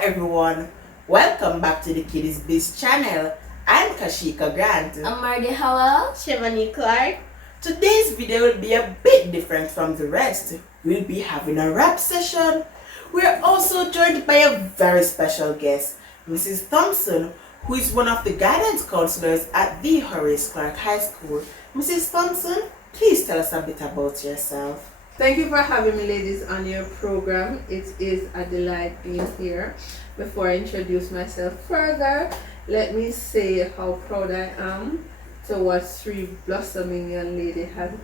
everyone, welcome back to the Kiddiz Biz channel. I'm Kashika Grant. I'm Mardi Howell. Shivani Clark. Today's video will be a bit different from the rest. We'll be having a rap session. We're also joined by a very special guest, Mrs. Thompson, who is one of the guidance counselors at the Horace Clarke High School. Mrs. Thompson, please tell us a bit about yourself. Thank you for having me, ladies, on your program. It is a delight being here. Before I introduce myself further, let me say how proud I am to watch three blossoming young ladies have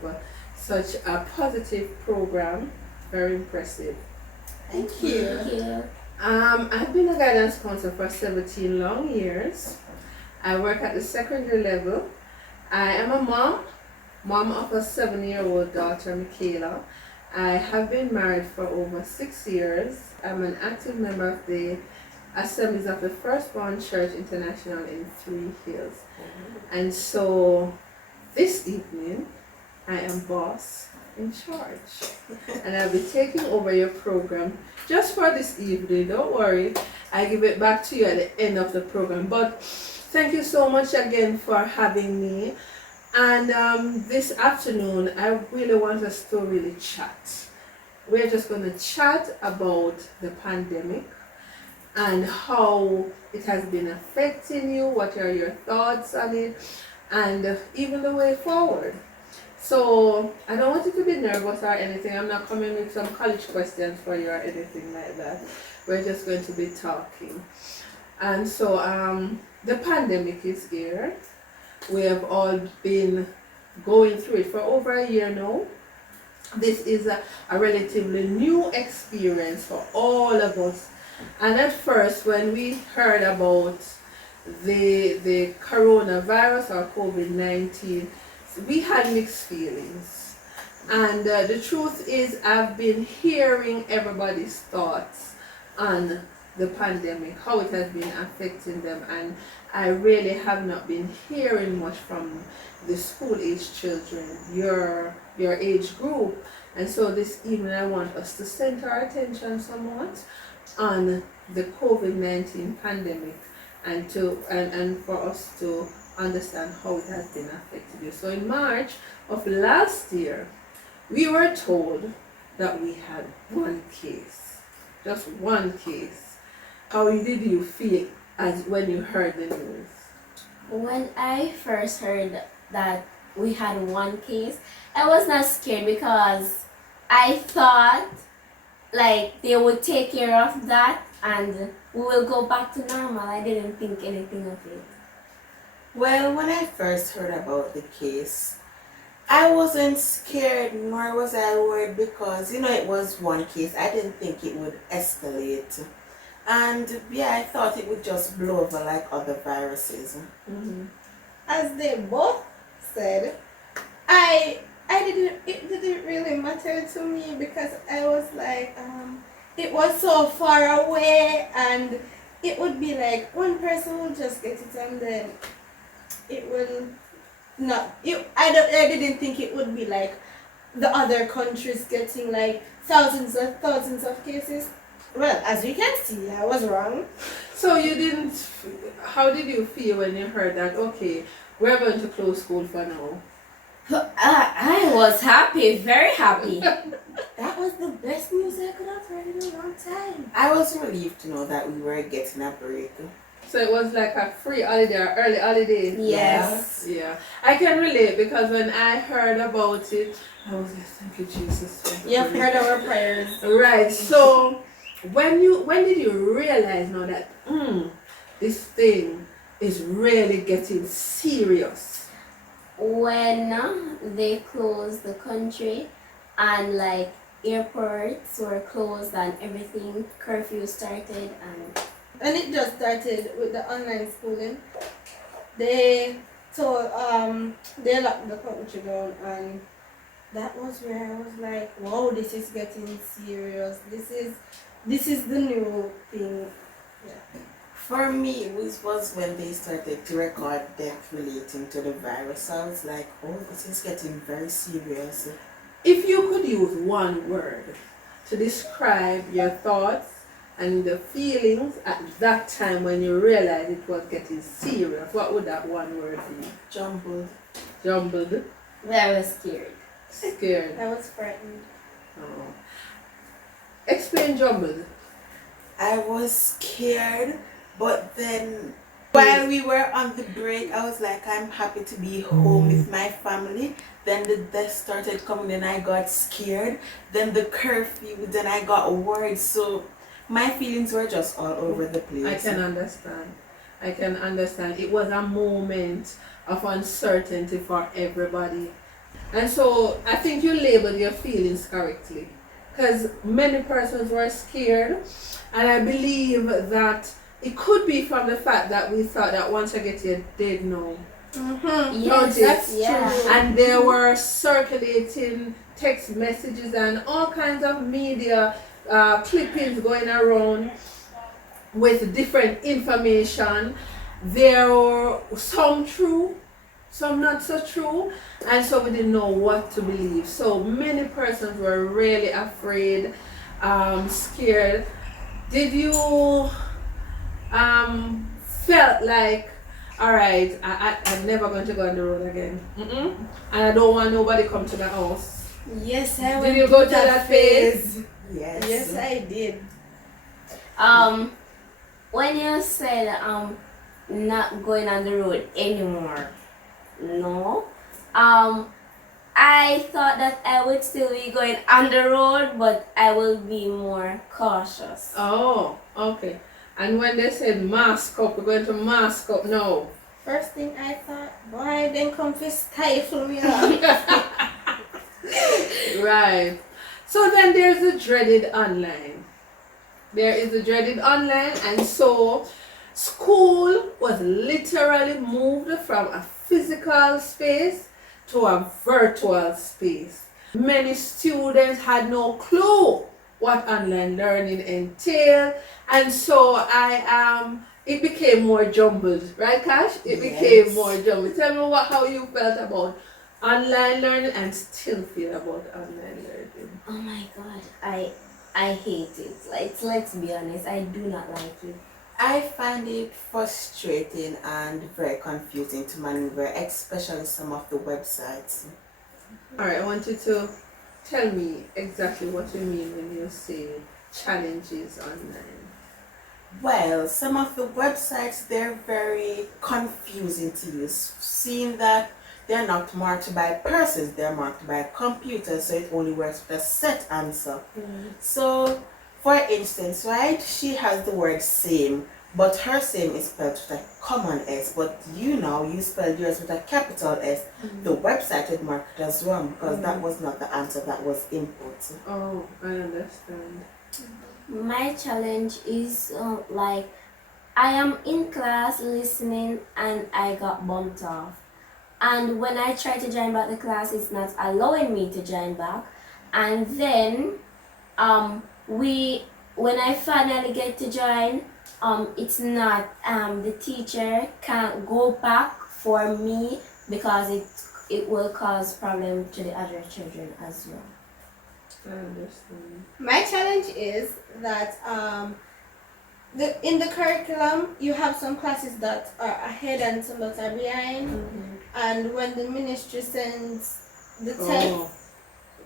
such a positive program. Very impressive. Thank you. Thank you. I've been a guidance counselor for 17 long years. I work at the secondary level. I am a mom of a 7-year-old daughter, Michaela. I have been married for over 6 years. I'm an active member of the Assemblies of the Firstborn Church International in 3 Hills. And so this evening, I am boss in charge. And I'll be taking over your program just for this evening. Don't worry, I give it back to you at the end of the program. But thank you so much again for having me. And this afternoon, I really want us to really chat. We're just going to chat about the pandemic and how it has been affecting you, what are your thoughts on it, and even the way forward. So I don't want you to be nervous or anything. I'm not coming with some college questions for you or anything like that. We're just going to be talking. And so the pandemic is here. We have all been going through it for over a year now. This is a relatively new experience for all of us. And at first, when we heard about the coronavirus or COVID-19, we had mixed feelings. And the truth is, I've been hearing everybody's thoughts on the pandemic, how it has been affecting them, and I really have not been hearing much from the school-age children, your age group. And so this evening I want us to center our attention somewhat on the COVID-19 pandemic and for us to understand how it has been affecting you. So in March of last year, we were told that we had one case, just one case. How did you feel as when you heard the news? When I first heard that we had one case, I was not scared because I thought like they would take care of that and we will go back to normal. I didn't think anything of it. Well, when I first heard about the case, I wasn't scared nor was I worried because, it was one case. I didn't think it would escalate. And yeah, I thought it would just blow over like other viruses. As they both said, it didn't really matter to me because I was like, it was so far away and it would be like one person will just get it and then it will not, I didn't think it would be like the other countries getting like thousands of cases. Well, as you can see, I was wrong. So how did you feel when you heard that, okay, we're going to close school for now? I was happy, very happy. That was the best news I could have heard in a long time. I was relieved to know that we were getting a break. So it was like a free holiday or early holiday? Yes. Yeah. I can relate because when I heard about it, I was like, thank you, Jesus. You've heard our prayers. Right. So when did you realize now that this thing is really getting serious? When they closed the country and like airports were closed and everything, curfew started And it just started with the online schooling. They told they locked the country down and that was where I was like, wow, this is getting serious. This is the new thing. Yeah. For me, it was when they started to record death relating to the virus. So I was like, oh, this is getting very serious. If you could use one word to describe your thoughts and the feelings at that time when you realized it was getting serious? What would that one word be? Jumbled. Jumbled? Very scared. Scared. I was frightened. Oh. Explain jumbled. I was scared, but then while we were on the break, I was like, I'm happy to be home with my family. Then the death started coming, then I got scared. Then the curfew, then I got worried. So my feelings were just all over the place. I can understand. I can understand. It was a moment of uncertainty for everybody. And so I think you labeled your feelings correctly. Because many persons were scared. And I believe that it could be from the fact that we thought that once I get here, they'd know. Yes, That's true. And there were circulating text messages and all kinds of media clippings going around with different information. There were some true, some not so true, and so we didn't know what to believe. So many persons were really afraid, scared. Did you felt like, all right, I'm never going to go on the road again, and I don't want nobody come to the house? Yes, I Did went you go through to that phase? Yes. Yes, I did. When you said not going on the road anymore, no. I thought that I would still be going on the road, but I will be more cautious. Oh, okay. And when they said mask up, we're going to mask up, no. First thing I thought, boy, then come to stifle me up. Right. So then there's the dreaded online. There is the dreaded online, and so school was literally moved from a physical space to a virtual space. Many students had no clue what online learning entailed, and so it became more jumbled, right, Cash? It became more jumbled. Tell me how you felt about online learning and still feel about online learning. Oh my god, I hate it. Like, let's be honest, I do not like it. I find it frustrating and very confusing to maneuver, especially some of the websites. Alright, I want you to tell me exactly what you mean when you say challenges online. Well, some of the websites, they're very confusing to use. Seeing that they're not marked by persons, they're marked by computers, so it only works with a set answer. So, for instance, right, she has the word same, but her same is spelled with a common S, but you spelled yours with a capital S. The website would mark it as wrong because that was not the answer that was input. Oh, I understand. My challenge is like, I am in class listening and I got bumped off. And when I try to join back the class, it's not allowing me to join back. And then when I finally get to join, it's not, the teacher can't go back for me because it will cause problem to the other children as well. I understand. My challenge is that in the curriculum you have some classes that are ahead and some that are behind, and when the ministry sends the test,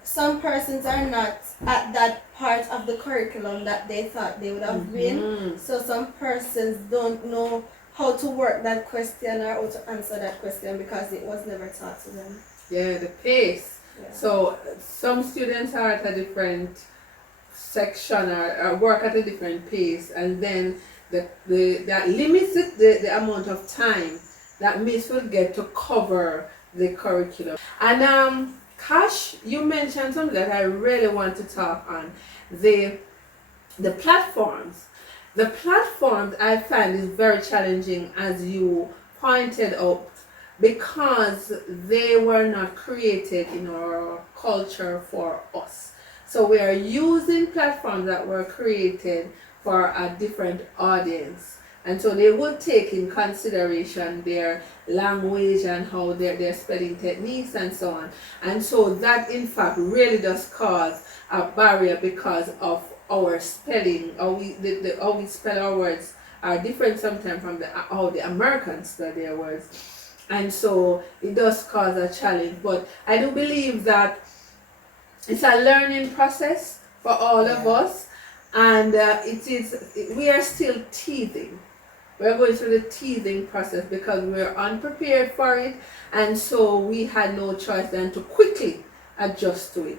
some persons are not at that part of the curriculum that they thought they would have been. So some persons don't know how to work that question or how to answer that question because it was never taught to them. Yeah, the pace. Yeah. So some students are at a different section or work at a different pace, and then that limits the amount of time that Miss will get to cover the curriculum. And Kash, you mentioned something that I really want to talk on, the platforms. The platforms I find is very challenging, as you pointed out, because they were not created in our culture for us. So we are using platforms that were created for a different audience. And so they would take in consideration their language and how their spelling techniques and so on. And so that in fact really does cause a barrier because of our spelling, how we spell our words are different sometimes from how the Americans spell their words. And so it does cause a challenge. But I do believe that it's a learning process for all of us, and we are still teething. We're going through the teething process because we're unprepared for it, and so we had no choice than to quickly adjust to it.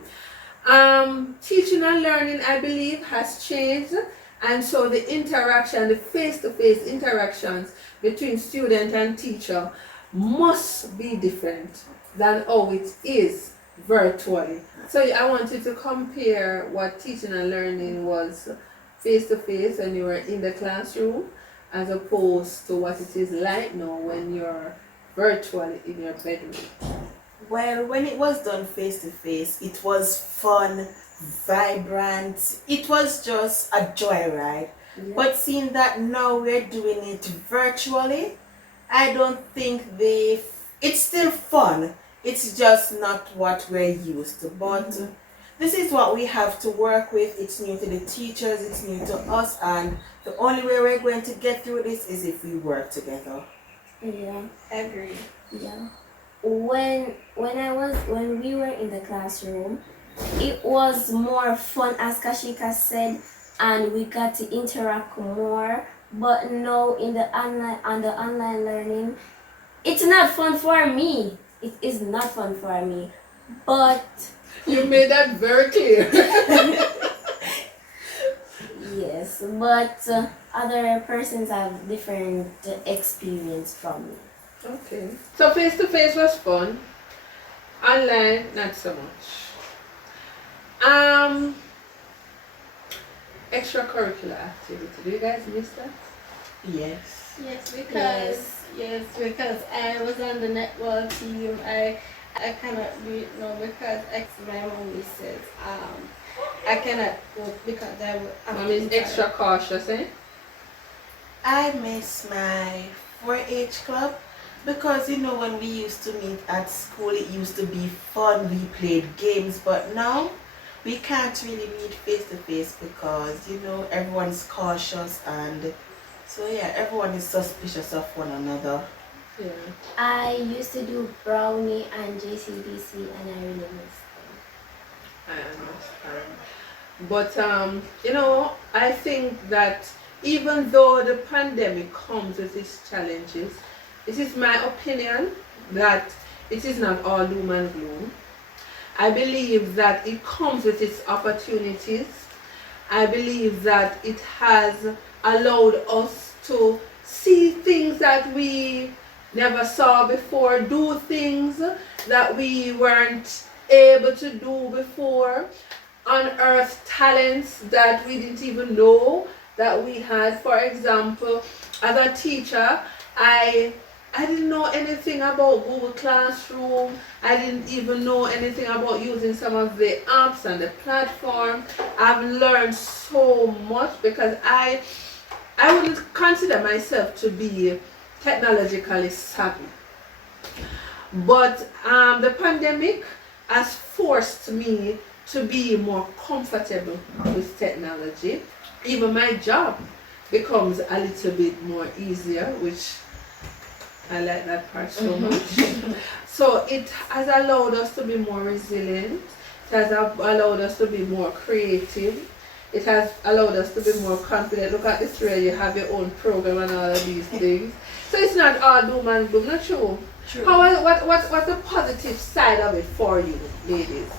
Teaching and learning, I believe, has changed, and so the interaction, the face-to-face interactions between student and teacher must be different than how it is virtually. So I wanted to compare what teaching and learning was face-to-face when you were in the classroom, as opposed to what it is like now when you're virtually in your bedroom. Well, when it was done face to face, it was fun, vibrant. It was just a joyride. Yeah. But seeing that now we're doing it virtually, I don't think it's still fun. It's just not what we're used to. But this is what we have to work with. It's new to the teachers, it's new to us, and the only way we're going to get through this is if we work together. Yeah. Agree. Yeah. When we were in the classroom, it was more fun, as Kashika said, and we got to interact more. But now in the online learning, it's not fun for me. It is not fun for me. But You made that very clear. yes, but other persons have different experience from me. Okay. So face to face was fun. Online, not so much. Extracurricular activity. Do you guys miss that? Yes. Yes, because I was on the netball team. I cannot do it now because my mommy says I cannot go because Mom is extra cautious, eh? I miss my 4-H club because when we used to meet at school, it used to be fun. We played games, but now we can't really meet face to face because everyone's cautious, and so everyone is suspicious of one another. Yeah. I used to do brownie and JCDC, and I really miss them. I understand. But I think that even though the pandemic comes with its challenges, it is my opinion that it is not all doom and gloom. I believe that it comes with its opportunities. I believe that it has allowed us to see things that we never saw before, do things that we weren't able to do before, unearth talents that we didn't even know that we had. For example, as a teacher, I didn't know anything about Google Classroom. I didn't even know anything about using some of the apps and the platform. I've learned so much because I wouldn't consider myself to be technologically savvy. But the pandemic has forced me to be more comfortable with technology. Even my job becomes a little bit more easier, which I like that part so much. So it has allowed us to be more resilient. It has allowed us to be more creative. It has allowed us to be more confident. Look at this way, you have your own program and all of these things. So it's not all doom and gloom, not true. What's the positive side of it for you, ladies?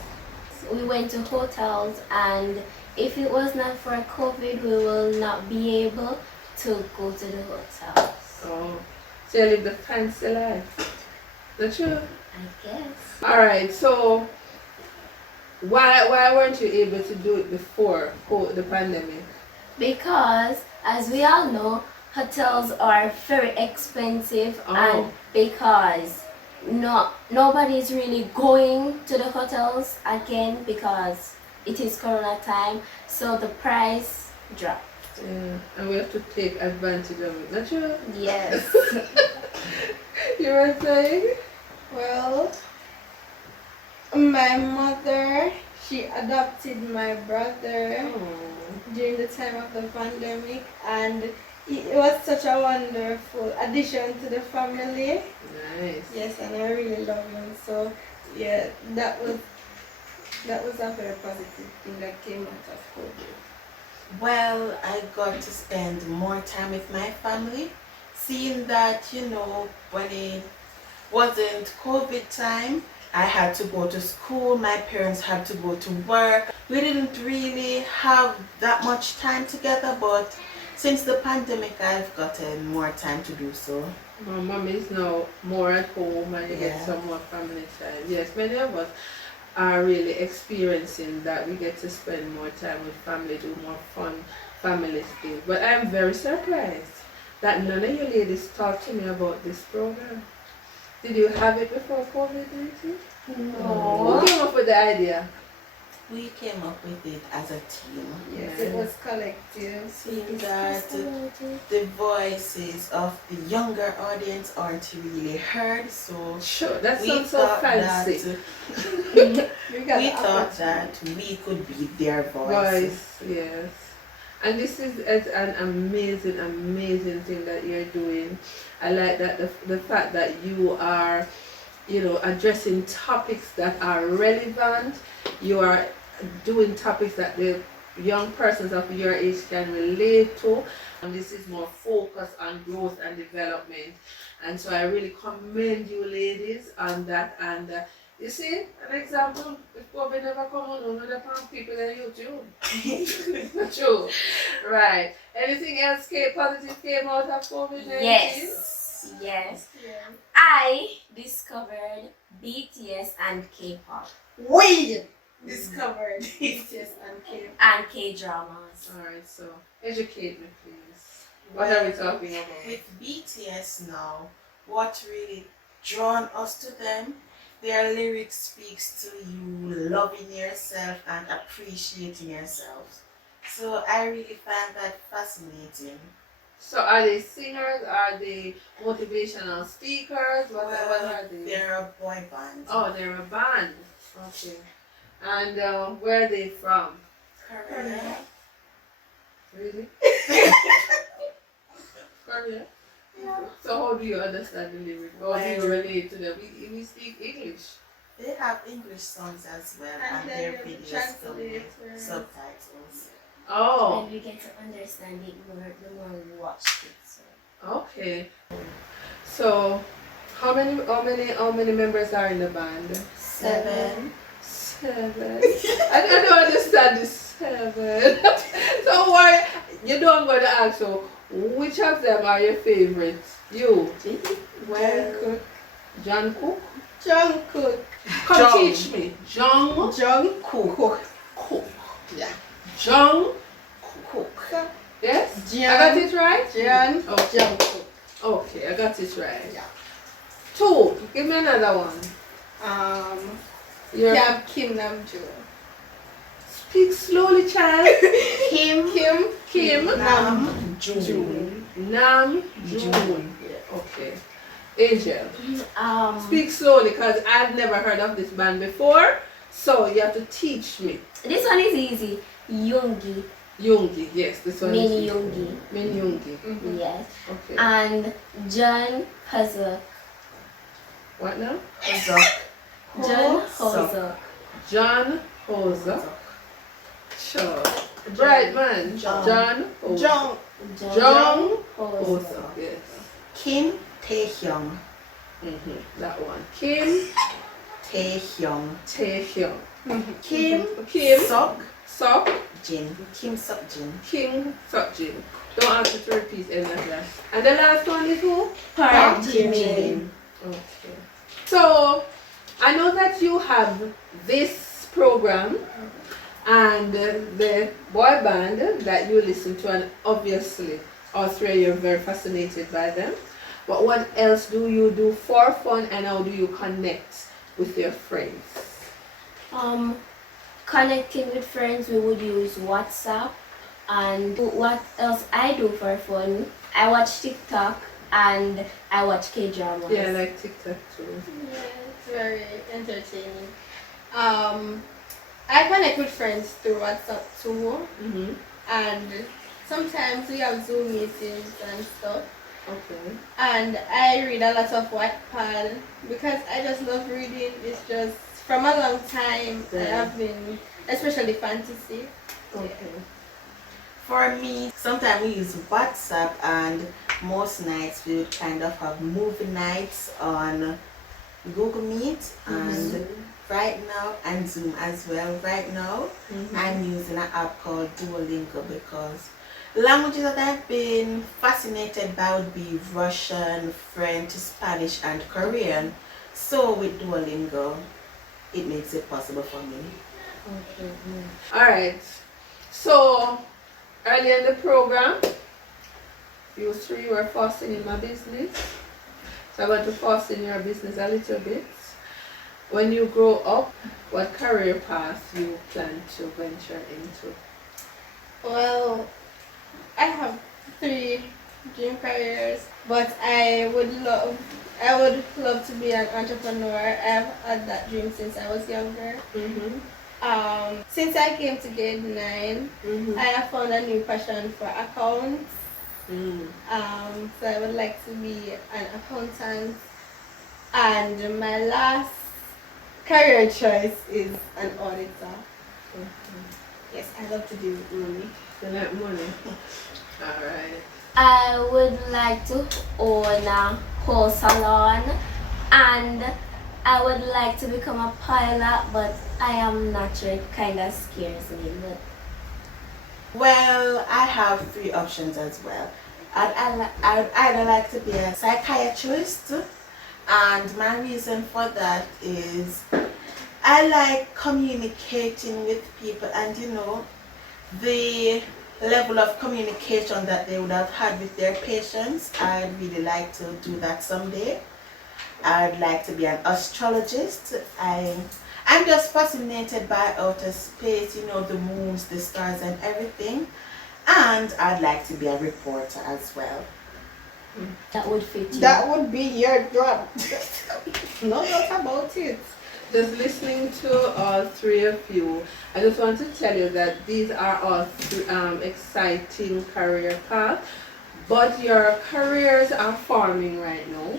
We went to hotels, and if it was not for COVID, we will not be able to go to the hotels. Oh, so you live the fancy life. Not true? I guess. Alright, so why weren't you able to do it before the pandemic? Because, as we all know, hotels are very expensive, and because nobody's really going to the hotels again because it is Corona time, so the price dropped. Yeah, and we have to take advantage of it, not you? Yes. You were saying? Well, my mother, she adopted my brother during the time of the pandemic, and it was such a wonderful addition to the family. Nice. Yes, and I really love him. So yeah, that was a very positive thing that came out of COVID. Well, I got to spend more time with my family, seeing that, when it wasn't COVID time, I had to go to school, my parents had to go to work. We didn't really have that much time together, but since the pandemic, I've gotten more time to do so. My mom is now more at home and you get some more family time. Yes, many of us are really experiencing that. We get to spend more time with family, do more fun family things. But I'm very surprised that none of you ladies talked to me about this program. Did you have it before COVID-19? No. Who came up with the idea? We came up with it as a team. Yes, it was collective. Seeing that the voices of the younger audience aren't really heard, so Sure, that we sounds so thought fancy. we thought that we could be their voice. Yes. And this is an amazing, amazing thing that you're doing. I like that the fact that you are, addressing topics that are relevant. You are doing topics that the young persons of your age can relate to. And this is more focused on growth and development. And so I really commend you ladies on that. And you see, an example, if COVID never come on, another people on YouTube. True. Right. Anything else positive came out of COVID-19? Yes. Yeah. I discovered BTS and K-pop We discovered BTS and K. and K-dramas. Alright, so educate me please. What are we talking about? With BTS now, what really drawn us to them, their lyrics speaks to you loving yourself and appreciating yourself. So I really find that fascinating. So are they singers? Are they motivational speakers? What are they? They're a boy band. Oh, they're a band. Okay. And where are they from? Korea. Really? Korea? So how do you understand the lyrics? How do you relate to them? We speak English. They have English songs as well, and their videos come with subtitles. Oh, And we get to understand it more the more we watch it. So. okay. So how many members are in the band? 7. 7. I don't understand this 7. So why you know I'm going to ask you, which of them are your favorites? You? Well, John Cook? Jungkook. Come teach me. Jungkook. Cook. Yeah. John Cook. Yes? John. I got it right? Okay. Jungkook. Okay, I got it right. Yeah. 2. Give me another one. We have Kim Namjoon. Speak slowly, child. Kim Namjoon. Namjoon. Okay. Angel. Speak slowly because I've never heard of this band before. So you have to teach me. This one is easy. Yoongi. Yoongi, yes, this one Min is Yoongi. Min Yoongi. Yes. Okay. And John Huzuk. What now? John Huzuk. John Hoza. Sure. Bright man. John Hoza. John Hoza. Yes. Kim Taehyung. That one. Kim Taehyung. Taehyung. Kim Sok Jin. Kim Sok Jin. King Sokjin. Don't ask me to repeat any of that. And the last one is who? Park Jimin. Okay. So I know that you have this program and the boy band that you listen to, and obviously all three of you are very fascinated by them. But what else do you do for fun, and how do you connect with your friends? Connecting with friends, we would use WhatsApp. And what else I do for fun? I watch TikTok and I watch K-dramas. Yeah, I like TikTok too. Yeah, it's very entertaining. I connect with friends through WhatsApp too. and sometimes we have Zoom meetings and stuff. Okay. And I read a lot of Wattpad because I just love reading. It's just from a long time I have been, especially fantasy. Okay. For me, sometimes we use WhatsApp, and most nights we would kind of have movie nights on Google Meet, and right now, and Zoom as well. Right now, I'm using an app called Duolingo because languages that I've been fascinated by would be Russian, French, Spanish, and Korean. So with Duolingo, it makes it possible for me. Okay. All right. So earlier in the program, you three were fostering in my business. So I want to foster in your business a little bit. When you grow up, what career path you plan to venture into? Well, I have 3 dream careers, but I would love to be an entrepreneur. I've had that dream since I was younger. Since I came to grade 9, I have found a new passion for accounts. So I would like to be an accountant, and my last career choice is an auditor. Yes, I love to do money. You like money? Alright. I would like to own a whole salon, and I would like to become a pilot, but I am not sure. It kind of scares me. But Well, I have 3 options as well. I'd either like to be a psychiatrist, and my reason for that is I like communicating with people, and the level of communication that they would have had with their patients. I'd really like to do that someday. I'd like to be an astrologist. I'm just fascinated by outer space, the moons, the stars, and everything. And I'd like to be a reporter as well. that would fit you. That would be your job. No doubt about it. Just listening to all 3 of you, I just want to tell you that these are all exciting career paths, but your careers are forming right now,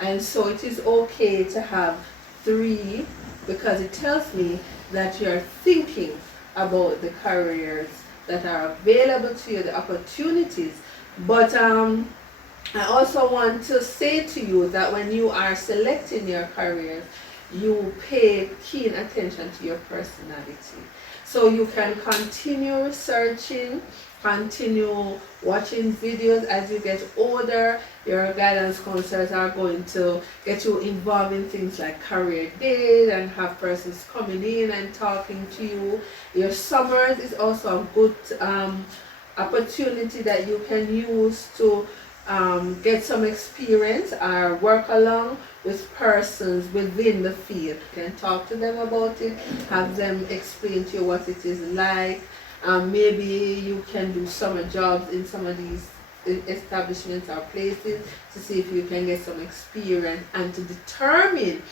and so it is okay to have 3, because it tells me that you're thinking about the careers that are available to you, the opportunities. But I also want to say to you that when you are selecting your careers, you pay keen attention to your personality. So you can continue researching, continue watching videos. As you get older, your guidance counselors are going to get you involved in things like career days and have persons coming in and talking to you. Your summers is also a good opportunity that you can use to get some experience or work along with persons within the field. You can talk to them about it, have them explain to you what it is like. Maybe you can do summer jobs in some of these establishments or places to see if you can get some experience and to determine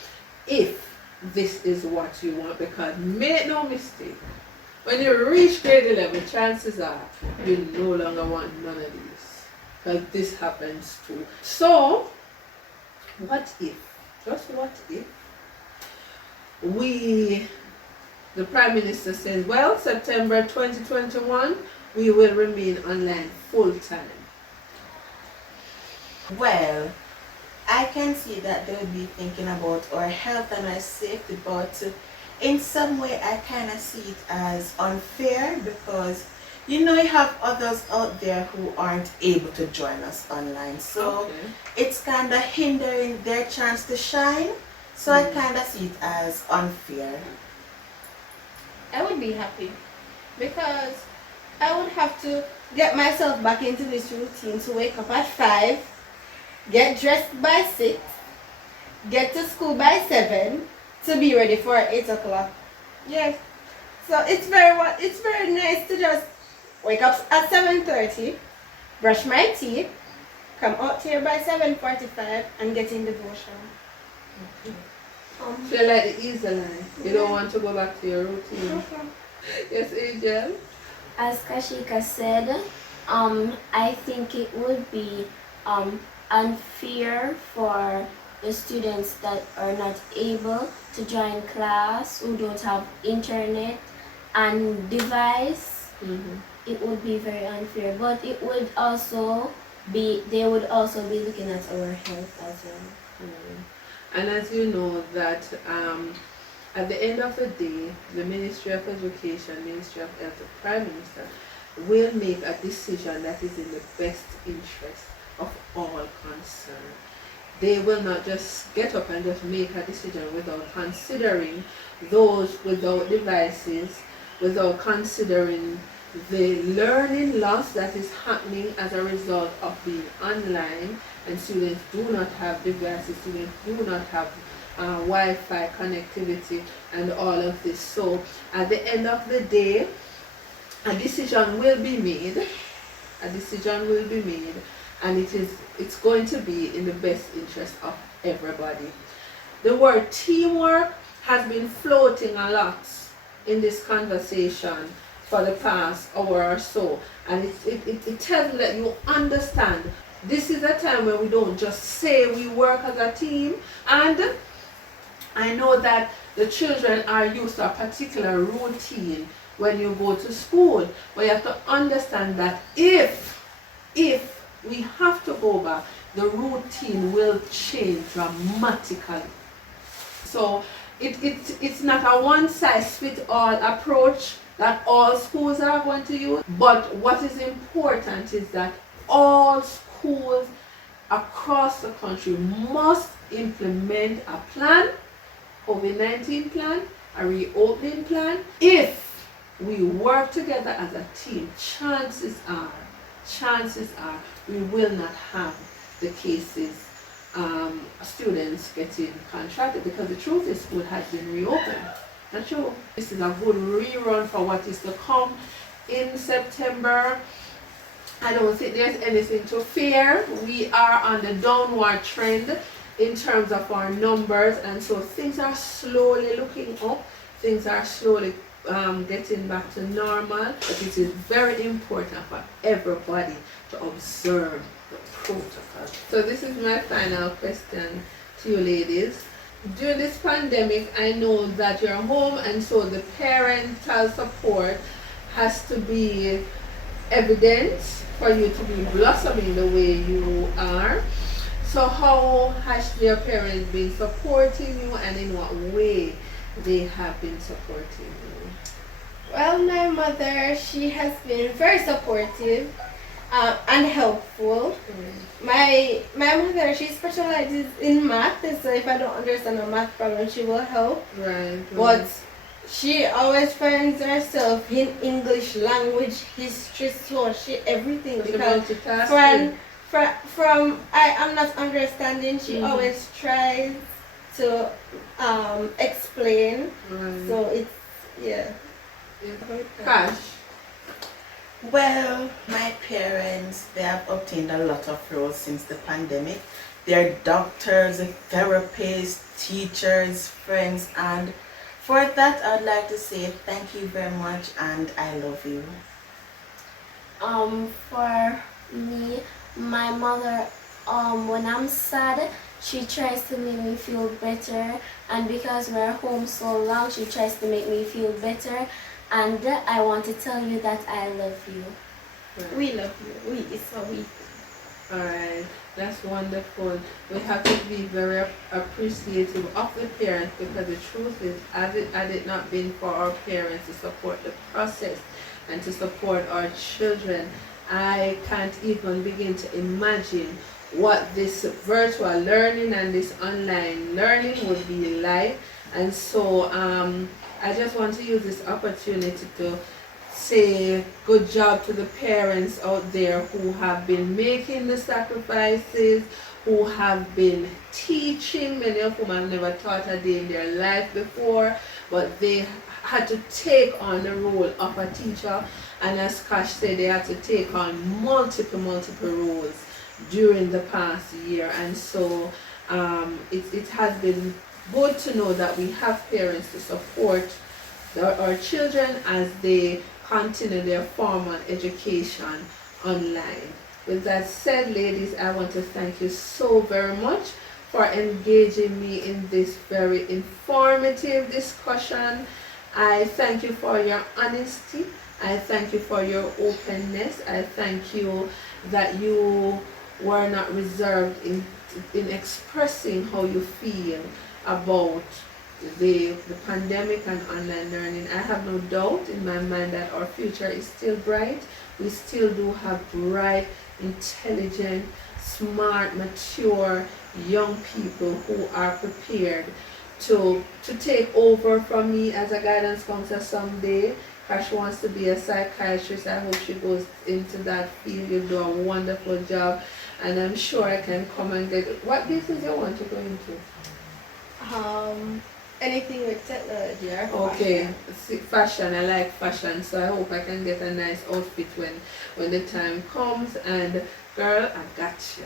if this is what you want, because make no mistake, when you reach grade 11, chances are you no longer want none of these, because this happens too. So what if, just what if, the Prime Minister says, well, September 2021, we will remain online full time. Well, I can see that they would be thinking about our health and our safety, but in some way I kind of see it as unfair, because you have others out there who aren't able to join us online, so it's kind of hindering their chance to shine. So I kind of see it as unfair. I would be happy because I would have to get myself back into this routine to wake up at 5, get dressed by 6, get to school by 7 to be ready for 8 o'clock. Yes. So it's very nice to just wake up at 7:30, brush my teeth, come out here by 7:45 and get in devotion. So you like the easy line. You don't want to go back to your routine. Yes, Angel? As Kashika said, I think it would be unfair for the students that are not able to join class, who don't have internet and device. It would be very unfair, but it would also be, they would also be looking at our health as well. And as you know that at the end of the day, the Ministry of Education, Ministry of Health, the Prime Minister will make a decision that is in the best interest of all concerned. They will not just get up and just make a decision without considering those without devices, without considering the learning loss that is happening as a result of being online, and students do not have devices, students do not have Wi-Fi connectivity and all of this. So at the end of the day, a decision will be made, and it's going to be in the best interest of everybody. The word teamwork has been floating a lot in this conversation for the past hour or so, and it tells me that you understand this is a time where we don't just say we work as a team. And I know that the children are used to a particular routine when you go to school, but you have to understand that if we have to go back, the routine will change dramatically. So it's not a one-size-fits-all approach that all schools are going to use, but what is important is that all schools across the country must implement a plan, COVID-19 plan, a reopening plan. If we work together as a team, chances are we will not have the cases, students getting contracted, because the truth is school has been reopened. Not true. This is a good rerun for what is to come in September. I don't think there's anything to fear. We are on the downward trend in terms of our numbers, and so things are slowly looking up. Things are slowly getting back to normal, but it is very important for everybody to observe the protocol. So this is my final question to you ladies. During this pandemic, I know that you're home, and so the parental support has to be evident for you to be blossoming the way you are. So how has your parents been supporting you, and in what way they have been supporting you? Well, my mother, she has been very supportive and helpful. My mother, she specializes in math, so if I don't understand a math problem, she will help. Right. But she always finds herself in English language, history, social, everything. Because from I am not understanding, she always tries to explain. So it's, yeah. Cash. Well, my parents, they have obtained a lot of roles since the pandemic. They're doctors, therapists, teachers, friends, and for that I'd like to say thank you very much and I love you. For me, my mother, when I'm sad, she tries to make me feel better, and because we're home so long, she tries to make me feel better. And I want to tell you that I love you. Right. We love you. It's a we. Alright, that's wonderful. We have to be very appreciative of the parents, because the truth is, had it not been for our parents to support the process and to support our children, I can't even begin to imagine what this virtual learning and this online learning would be like. And so I just want to use this opportunity to say good job to the parents out there who have been making the sacrifices, who have been teaching. Many of whom have never taught a day in their life before, but they had to take on the role of a teacher. And as Kash said, they had to take on multiple roles during the past year. And so it has been good to know that we have parents to support our children as they continue their formal education online. With that said, ladies, I want to thank you so very much for engaging me in this very informative discussion. I thank you for your honesty. I thank you for your openness. I thank you that you were not reserved in expressing how you feel about the pandemic and online learning. I have no doubt in my mind that our future is still bright. We still do have bright, intelligent, smart, mature young people who are prepared to take over from me as a guidance counselor someday. She wants to be a psychiatrist. I hope she goes into that field. You do a wonderful job, and I'm sure I can come and get it. What business you want to go into? Anything with technology or Okay, fashion. I like fashion, so I hope I can get a nice outfit when the time comes. And girl, I got you.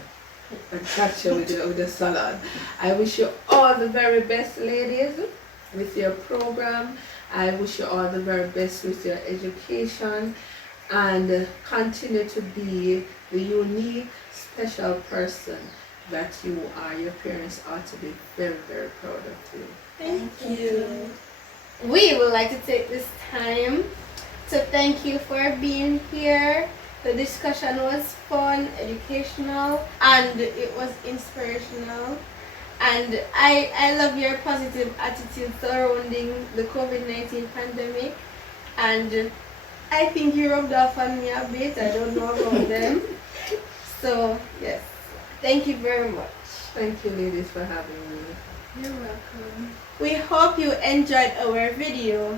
I got you with the salon. I wish you all the very best, ladies, with your program. I wish you all the very best with your education, and continue to be the unique, special person that you are. Your parents ought to be very, very proud of you. Thank you. We would like to take this time to thank you for being here. The discussion was fun, educational, and it was inspirational. And I love your positive attitude surrounding the COVID-19 pandemic. And I think you rubbed off on me a bit. I don't know about them. So, yes. Thank you very much. Thank you, ladies, for having me. You're welcome. We hope you enjoyed our video.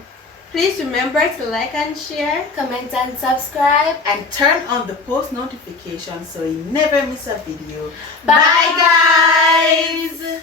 Please remember to like and share, Comment and subscribe. And turn on the post notifications so you never miss a video. Bye, guys.